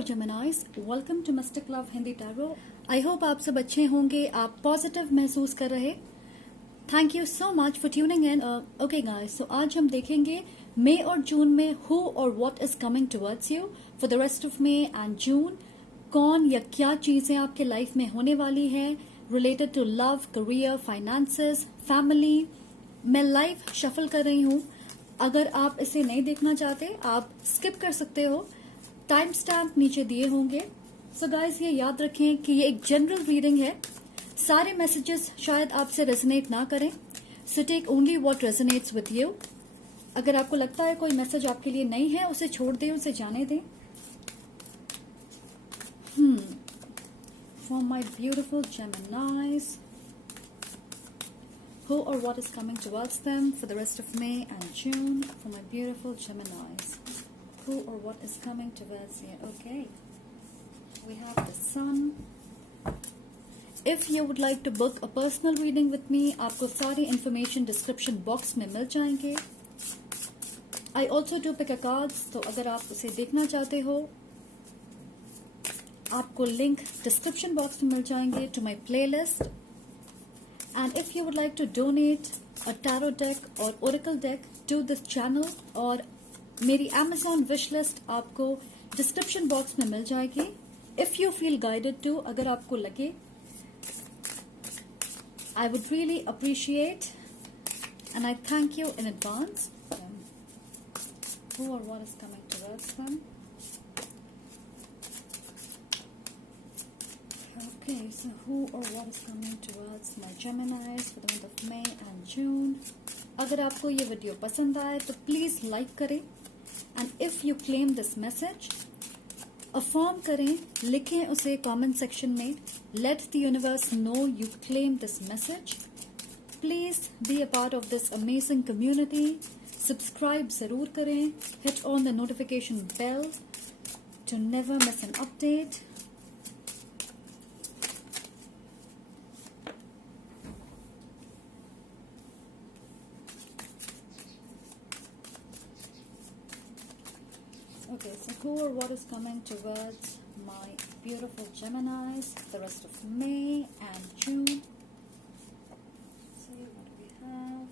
Hello Geminis, welcome to Mystic Love Hindi Tarot. I hope आप सब अच्छे होंगे, आप पॉजिटिव महसूस कर रहे। Thank you so much for tuning in. Okay guys, so आज हम देखेंगे मई और जून में हु और what is coming towards you for the rest of May and June. कौन या क्या चीजें आपके लाइफ में होने वाली है related to love, career, finances, family. मैं लाइव शफल कर रही हूँ। अगर आप इसे नहीं देखना चाहते आप स्किप कर सकते हो, टाइम स्टैम्प नीचे दिए होंगे। सो गाइस, ये याद रखें कि ये एक जनरल रीडिंग है, सारे मैसेजेस शायद आपसे रेजोनेट ना करें। So take only what resonates with you. अगर आपको लगता है कोई मैसेज आपके लिए नहीं है, उसे छोड़ दें, उसे जाने दें। For my beautiful जेमिनाइज, who or what is coming towards them for the rest of May and June for my beautiful Geminis. Who or what is coming towards you? Okay. We have the Sun. If you would like to book a personal reading with me, आपको सारी information description box में मिल जाएंगे. I also do pick a cards, तो अगर आप उसे देखना चाहते हो, आपको link description box में मिल जाएंगे to my playlist. And if you would like to donate a tarot deck or oracle deck to this channel, और मेरी Amazon wish list आपको description box में मिल जाएगी. If you feel guided to, अगर आपको लगे, I would really appreciate and I thank you in advance. Who or what is coming towards them? Okay, so who or what is coming towards my Geminis for the month of May and June. अगर आपको ये video पसंद आए तो please like करें and if you claim this message, affirm करें, लिखें उसे कमेंट सेक्शन में। Let the universe know you claim this message. Please be a part of this amazing community. Subscribe जरूर करें, hit on the notification bell to never miss an update. Okay, so who or what is coming towards my beautiful Geminis the rest of May and June? Let's see what we have.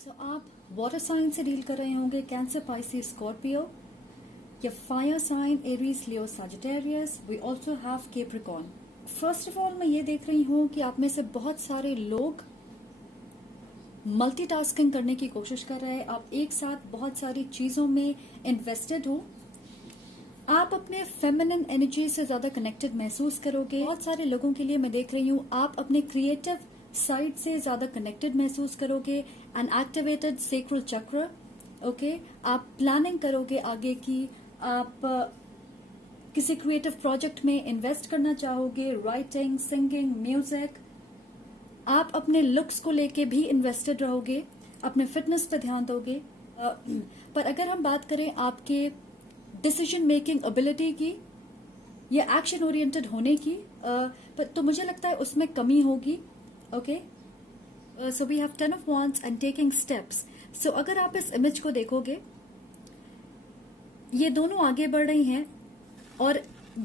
So, आप water sign से deal कर रहे होंगे, Cancer, Pisces, Scorpio, या fire sign, Aries, Leo, Sagittarius. We also have Capricorn. First of all मैं ये देख रही हूँ कि आप में से बहुत सारे लोग मल्टीटास्किंग करने की कोशिश कर रहे हैं। आप एक साथ बहुत सारी चीजों में इन्वेस्टेड हो। आप अपने फेमिनिन एनर्जी से ज्यादा कनेक्टेड महसूस करोगे। बहुत सारे लोगों के लिए मैं देख रही हूँ आप अपने क्रिएटिव साइड से ज्यादा कनेक्टेड महसूस करोगे एंड एक्टिवेटेड सेक्रल चक्र। ओके, आप प्लानिंग करोगे आगे की, आप किसी क्रिएटिव प्रोजेक्ट में इन्वेस्ट करना चाहोगे, राइटिंग, सिंगिंग, म्यूजिक। आप अपने लुक्स को लेके भी इन्वेस्टेड रहोगे, अपने फिटनेस पे ध्यान दोगे। पर अगर हम बात करें आपके डिसीजन मेकिंग एबिलिटी की या एक्शन ओरिएंटेड होने की, तो मुझे लगता है उसमें कमी होगी। Okay, so we have 10 of wands and taking steps. So अगर आप इस इमेज को देखोगे, ये दोनों आगे बढ़ रही हैं और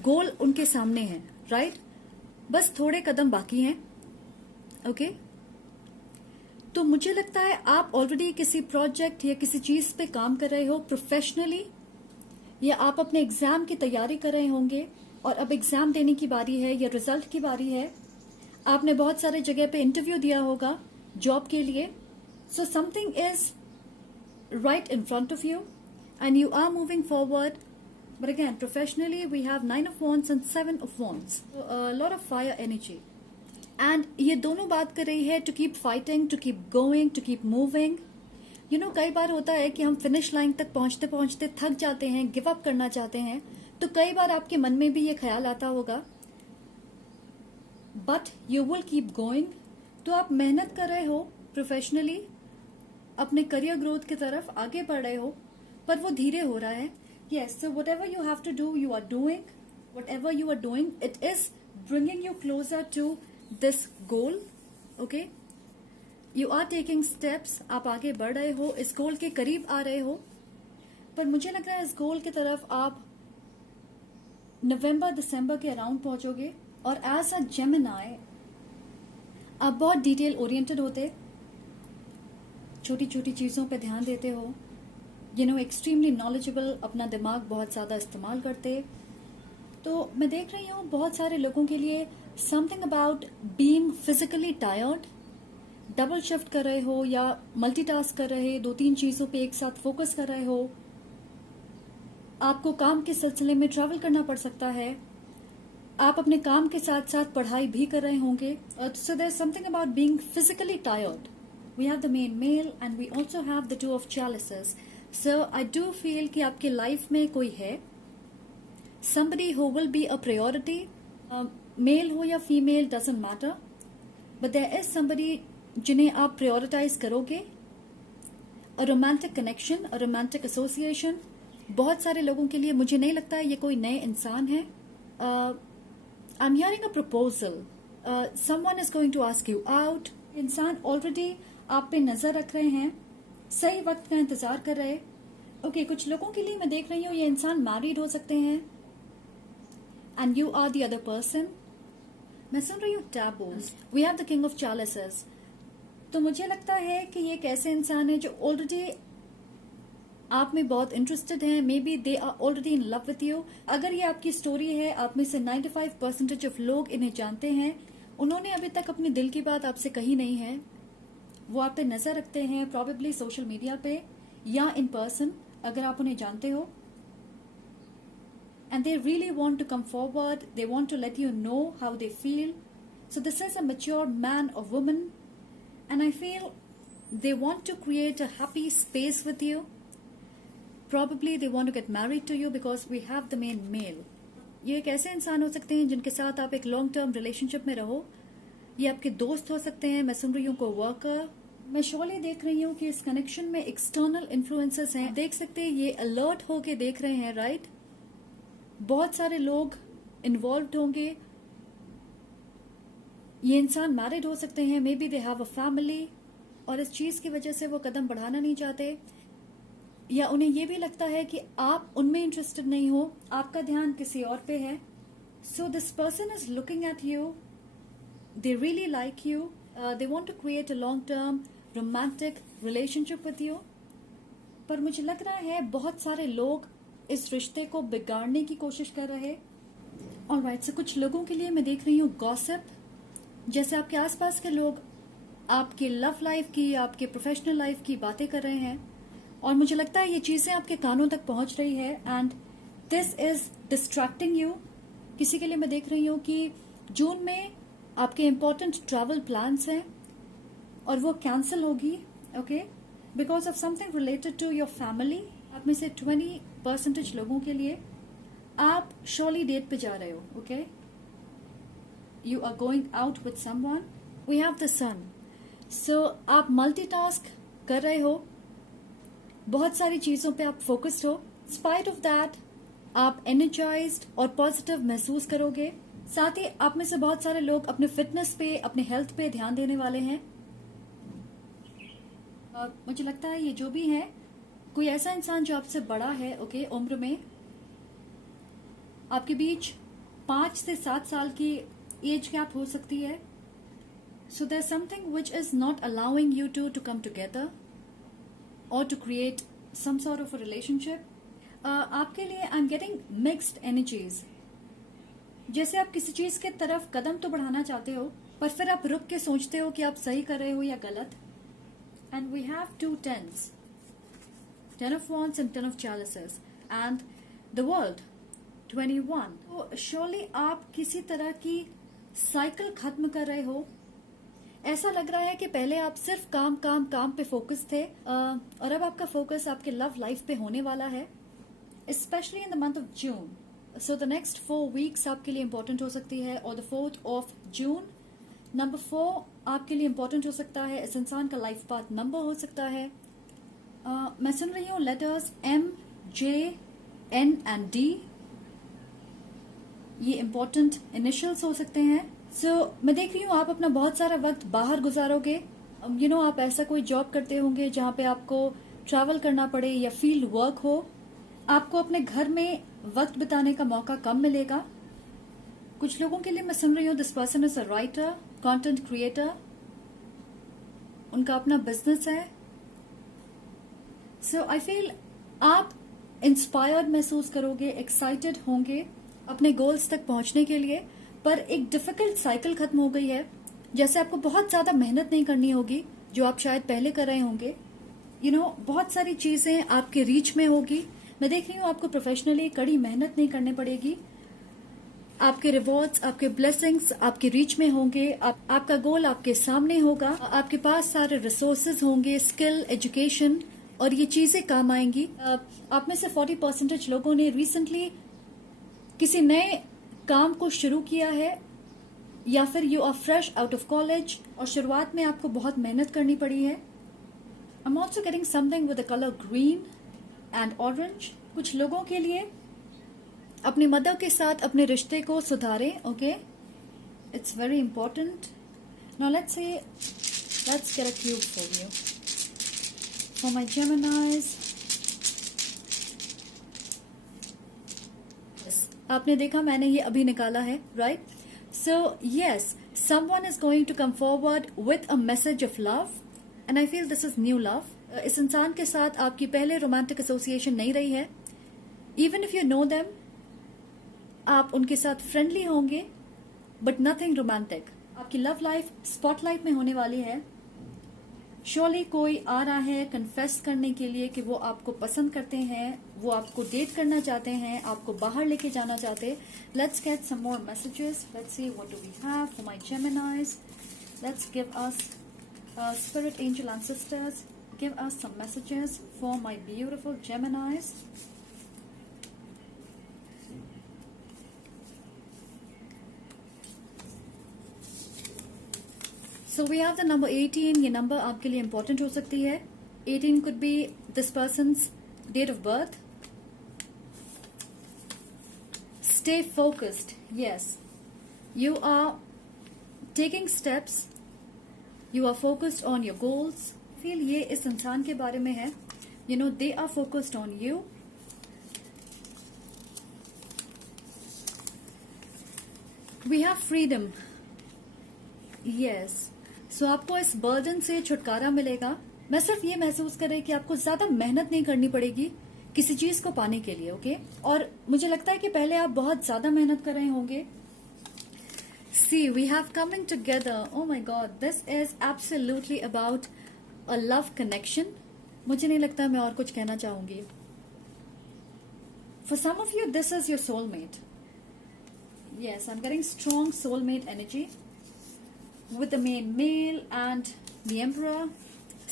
गोल उनके सामने है, राइट? बस थोड़े कदम बाकी हैं। ओके, तो मुझे लगता है आप ऑलरेडी किसी प्रोजेक्ट या किसी चीज पे काम कर रहे हो प्रोफेशनली, या आप अपने एग्जाम की तैयारी कर रहे होंगे और अब एग्जाम देने की बारी है या रिजल्ट की बारी है। आपने बहुत सारे जगह पे इंटरव्यू दिया होगा जॉब के लिए। So something is right in front of you and you are moving forward. But again professionally we have 9 of wands and 7 of wands, lot of fire energy. And ये दोनों बात कर रही है to keep fighting, to keep going, to keep moving. You know, कई बार होता है कि हम फिनिश लाइन तक पहुंचते पहुंचते थक जाते हैं, गिव अप करना चाहते हैं। तो कई बार आपके मन में भी ये ख्याल आता होगा, but you will keep going. तो आप मेहनत कर रहे हो प्रोफेशनली अपने करियर ग्रोथ की तरफ आगे बढ़ रहे हो, पर वो धीरे हो रहा है. Yes, so whatever you have to do, you are doing. Whatever you are doing, it is bringing you closer to this goal. Okay, you are taking steps. आप आगे बढ़ रहे हो, इस गोल के करीब आ रहे हो. पर मुझे लग रहा है इस गोल की तरफ आप नवंबर दिसंबर के अराउंड पहुंचोगे. और एज अ जेमिनी आप बहुत डिटेल ओरिएंटेड होते, छोटी छोटी चीजों पे ध्यान देते हो, एक्सट्रीमली नॉलेजेबल, अपना दिमाग बहुत ज्यादा इस्तेमाल करते. तो मैं देख रही हूँ बहुत सारे लोगों के लिए something about being physically tired. Double shift कर रहे हो या मल्टीटास्क कर रहे, 2-3 चीजों पे एक साथ फोकस कर रहे हो. आपको काम के सिलसिले में ट्रैवल करना पड़ सकता है. आप अपने काम के साथ साथ पढ़ाई भी कर रहे होंगे. So there is something about being physically tired. We have the main male and we also have the 2 of chalices. So I do feel कि आपके लाइफ में कोई है, somebody who will be a priority. Male हो या female doesn't matter, but there is somebody जिन्हें आप prioritise करोगे. A romantic connection, a romantic association. बहुत सारे लोगों के लिए मुझे नहीं लगता है ये कोई नए इंसान है. I am hearing a proposal. Someone is going to ask you out. इंसान ऑलरेडी आप पे नजर रख रहे हैं, सही वक्त का इंतजार कर रहे. ओके, कुछ लोगों के लिए मैं देख रही हूँ ये इंसान मैरिड हो सकते हैं and you are the other person. मैं सुन रही हूँ taboos. We have the king of chalices. तो मुझे लगता है कि ये एक ऐसे इंसान है जो ऑलरेडी आप में बहुत इंटरेस्टेड हैं. Maybe they are already in love with you. अगर ये आपकी स्टोरी है, आप में से 95% ऑफ लोग इन्हें जानते हैं. उन्होंने अभी तक अपने दिल की बात आपसे कही नहीं है. वो आप पे नजर रखते हैं, प्रॉबेबली सोशल मीडिया पे या इन पर्सन, अगर आप उन्हें जानते हो. And they really want to come forward. They want to let you know how they feel. So this is a mature man और woman. And I feel they want to create a happy space with you. Probably they want to get married to you because we have the main male. ये एक ऐसे इंसान हो सकते हैं जिनके साथ आप एक लॉन्ग टर्म रिलेशनशिप में रहो. ये आपके दोस्त हो सकते हैं. मैं सुन रही हूँ कोवर्कर. मैं शोले देख रही हूँ कि इस कनेक्शन में एक्सटर्नल इन्फ्लुएंसेस हैं. देख सकते हैं ये अलर्ट होके देख रहे हैं, राइट. बहुत सारे लोग इन्वॉल्व होंगे. ये इंसान मैरिड हो सकते हैं, maybe they have a family, और इस चीज की वजह से वो कदम बढ़ाना नहीं चाहते, या उन्हें ये भी लगता है कि आप उनमें इंटरेस्टेड नहीं हो, आपका ध्यान किसी और पे है. So this person is looking at you. They really like you. They want to create a long term romantic relationship with you. पर मुझे लग रहा है बहुत सारे लोग इस रिश्ते को बिगाड़ने की कोशिश कर रहे हैं. ऑलराइट, सो कुछ लोगों के लिए मैं देख रही हूँ गॉसिप. जैसे आपके आसपास के लोग आपके लव लाइफ की, आपके प्रोफेशनल लाइफ की बातें कर रहे हैं, और मुझे लगता है ये चीजें आपके कानों तक पहुंच रही है and this is distracting you. किसी के लिए मैं देख रही हूँ कि जून में आपके इंपॉर्टेंट ट्रैवल प्लान्स हैं और वो कैंसिल होगी. Okay, because of something related to your family. आप में से 20% लोगों के लिए आप शॉली डेट पे जा रहे हो. Okay, you are going out with someone. We have the sun. So आप मल्टीटास्क कर रहे हो, बहुत सारी चीजों पे आप फोकस्ड हो. स्पाइट ऑफ दैट आप एनर्जाइज्ड और पॉजिटिव महसूस करोगे. साथ ही आप में से बहुत सारे लोग अपने फिटनेस पे, अपने हेल्थ पे ध्यान देने वाले हैं. मुझे लगता है ये जो भी है, कोई ऐसा इंसान जो आपसे बड़ा है, ओके, उम्र में आपके बीच 5 से 7 साल की एज गैप हो सकती है. So there something which is not allowing you to come together और to create some sort of a relationship. आपके लिए I am getting mixed energies. जैसे आप किसी चीज के तरफ कदम तो बढ़ाना चाहते हो, पर फिर आप रुक के सोचते हो कि आप सही कर रहे हो या गलत. And we have 2 10s, 10 of wands and 10 of chalices, and the world 21. तो श्योरली आप किसी तरह की साइकिल खत्म कर रहे हो. ऐसा लग रहा है कि पहले आप सिर्फ काम काम काम पे फोकस थे, और अब आपका फोकस आपके लव लाइफ पे होने वाला है, specially in the month of June. So the next 4 weeks आपके लिए इंपॉर्टेंट हो सकती है. और the 4th of June, number 4 आपके लिए इंपॉर्टेंट हो सकता है, इस इंसान का लाइफ पाथ नंबर हो सकता है। मैं सुन रही हूँ letters M, J, N and D, ये इंपॉर्टेंट इनिशियल्स हो सकते हैं। मैं देख रही हूँ आप अपना बहुत सारा वक्त बाहर गुजारोगे। आप ऐसा कोई जॉब करते होंगे जहाँ पे आपको ट्रैवल करना पड़े या फील्ड वर्क हो, आपको अपने घर में वक्त बिताने का मौका कम मिलेगा। कुछ लोगों के लिए मैं सुन रही हूँ this person is a writer, content creator, उनका अपना बिजनेस है। आई फील आप इंस्पायर्ड महसूस करोगे, एक्साइटेड होंगे अपने गोल्स तक पहुंचने के लिए। पर एक डिफिकल्ट साइकिल खत्म हो गई है, जैसे आपको बहुत ज्यादा मेहनत नहीं करनी होगी जो आप शायद पहले कर रहे होंगे। बहुत सारी चीजें आपके रीच में होगी। मैं देख रही हूँ आपको प्रोफेशनली कड़ी मेहनत नहीं करनी पड़ेगी। आपके रिवॉर्ड्स, आपके ब्लेसिंग्स आपके रीच में होंगे। आपका गोल आपके सामने होगा। आपके पास सारे रिसोर्सेज होंगे, स्किल, एजुकेशन, और ये चीजें काम आएंगी। आप में से 40% लोगों ने रिसेंटली किसी नए काम को शुरू किया है, या फिर you are fresh out of college और शुरुआत में आपको बहुत मेहनत करनी पड़ी है। I am also getting something with the colour green and orange. कुछ लोगों के लिए अपनी मदर के साथ अपने रिश्ते को सुधारें। Okay, it's very important. Now let's get a cube for you, for my Geminis. आपने देखा मैंने ये अभी निकाला है, right? So yes, someone is going to come forward with a message of love and I feel this is new love. इस इंसान के साथ आपकी पहले रोमांटिक एसोसिएशन नहीं रही है। Even if you know them, आप उनके साथ फ्रेंडली होंगे बट नथिंग रोमांटिक। आपकी लव लाइफ स्पॉटलाइट में होने वाली है। श्योरली कोई आ रहा है कन्फेस करने के लिए कि वो आपको पसंद करते हैं, वो आपको डेट करना चाहते हैं, आपको बाहर लेके जाना चाहते हैं। Let's get some more messages. Let's see what do we have for my Geminis. Let's give us spirit angel ancestors, give us some messages for my beautiful Geminis. So we have the number 18. ये number आपके लिए important हो सकती है। 18 could be this person's date of birth. Stay focused. Yes, you are taking steps. You are focused on your goals. Feel ये इस इंसान के बारे में है। They are focused on you. We have freedom. Yes. सो आपको इस बर्डन से छुटकारा मिलेगा। मैं सिर्फ ये महसूस कर रही कि आपको ज्यादा मेहनत नहीं करनी पड़ेगी किसी चीज को पाने के लिए। ओके, और मुझे लगता है कि पहले आप बहुत ज्यादा मेहनत कर रहे होंगे। See, we have coming together. Oh my god, this is absolutely about a love connection. मुझे नहीं लगता मैं और कुछ कहना चाहूंगी। For some of you this is your soulmate. Yes, I am getting strong soulmate energy with the main male and the emperor.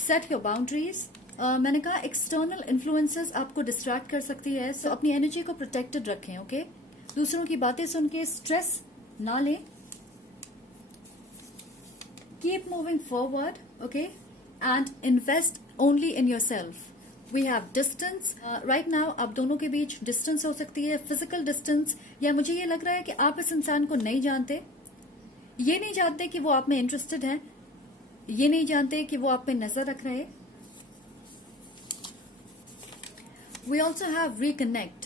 Set your boundaries. मैंने कहा एक्सटर्नल इन्फ्लुएंसेस आपको डिस्ट्रैक्ट कर सकती है, सो अपनी एनर्जी को प्रोटेक्टेड रखें। ओके, दूसरों की बातें सुन के स्ट्रेस ना लें। Keep moving forward, okay, and invest only in yourself. We have distance right now. आप दोनों के बीच डिस्टेंस हो सकती है, फिजिकल डिस्टेंस, या मुझे ये लग रहा है कि आप इस इंसान को नहीं जानते। ये नहीं जानते कि वो आप में इंटरेस्टेड है, ये नहीं जानते कि वो आप पे नजर रख रहे। We also have reconnect.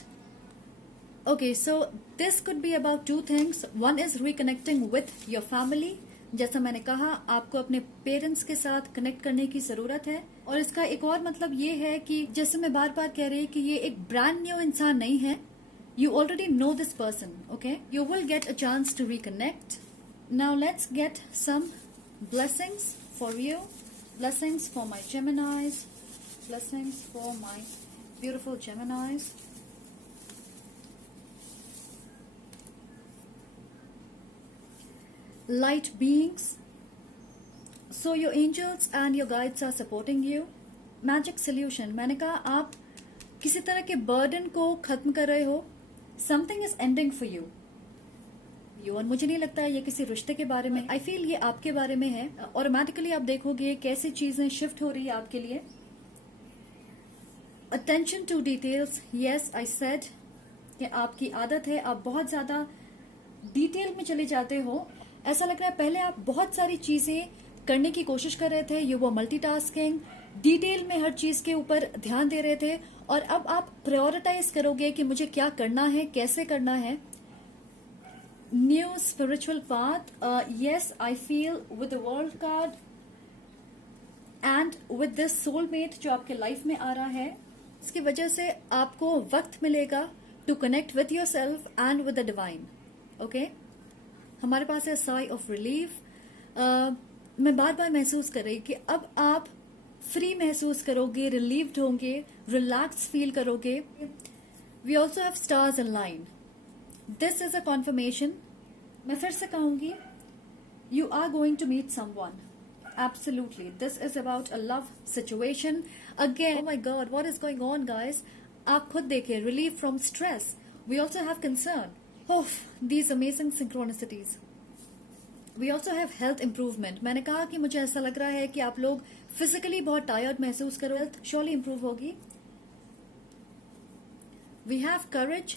Okay, so this could be about two things. One is reconnecting with your family. जैसा मैंने कहा, आपको अपने पेरेंट्स के साथ कनेक्ट करने की जरूरत है। और इसका एक और मतलब ये है कि जैसे मैं बार बार कह रही कि ये एक ब्रांड न्यू इंसान नहीं है। You already know this person. Okay, you will get a chance to reconnect. Now let's get some blessings for you. Blessings for my Geminis. Blessings for my beautiful Geminis. Light beings. So your angels and your guides are supporting you. Magic solution. मैंने कहा आप किसी तरह के burden को खत्म कर रहे हो. Something is ending for you. और मुझे नहीं लगता है ये किसी रिश्ते के बारे में, आई फील ये आपके बारे में है। ऑटोमेटिकली आप देखोगे कैसे चीजें शिफ्ट हो रही है आपके लिए। Attention to details, yes I said कि आपकी आदत है, आप बहुत ज्यादा डिटेल में चले जाते हो। ऐसा लग रहा है पहले आप बहुत सारी चीजें करने की कोशिश कर रहे थे, यू वो मल्टीटास्किंग, डिटेल में हर चीज के ऊपर ध्यान दे रहे थे, और अब आप प्रायोरिटाइज करोगे कि मुझे क्या करना है, कैसे करना है। New spiritual path, yes I feel with the world card and with this soulmate जो आपके लाइफ में आ रहा है, इसकी वजह से आपको वक्त मिलेगा to connect with yourself and with the divine. Okay, हमारे पास है साई ऑफ रिलीफ। मैं बार बार महसूस कर रही कि अब आप फ्री महसूस करोगे, रिलीव्ड होंगे, रिलैक्स फील करोगे। We also have stars in line, this is a confirmation. मैं फिर से कहूंगी, you are going to meet someone, absolutely this is about a love situation. Again, oh my god, what is going on guys? आप खुद देखिए, relief from stress. We also have concern, these amazing synchronicities. We also have health improvement. मैंने कहा कि मुझे ऐसा लग रहा है कि आप लोग फिजिकली बहुत टायर्ड महसूस करो, हेल्थ श्योरली इंप्रूव होगी। We have courage.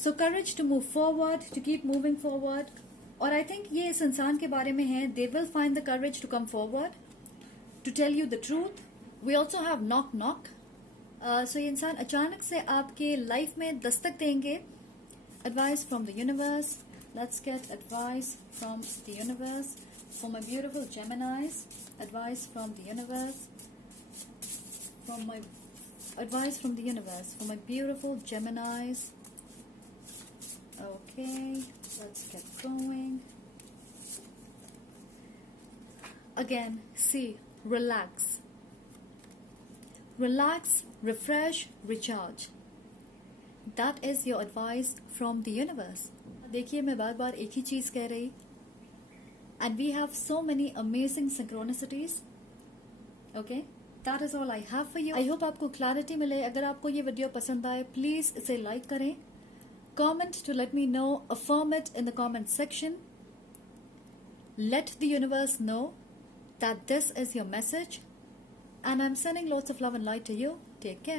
So courage to move forward, to keep moving forward. और I think ये इस इंसान के बारे में है, they will find the courage to come forward, to tell you the truth. We also have knock knock. So ये इंसान अचानक से आपके लाइफ में दस्तक देंगे। Advice from the universe. Let's get advice from the universe for my beautiful Geminis. Advice from the universe. Advice from the universe for my beautiful Geminis. Okay, let's get going. Again, see, relax. Relax, refresh, recharge. That is your advice from the universe. देखिए, मैं बार बार एक ही चीज कह रही, and we have so many amazing synchronicities. Okay, that is all I have for you. I hope आपको clarity मिले। अगर आपको ये वीडियो पसंद आए, प्लीज इसे लाइक करें, comment to let me know, affirm it in the comment section. Let the universe know that this is your message, and I'm sending lots of love and light to you. Take care.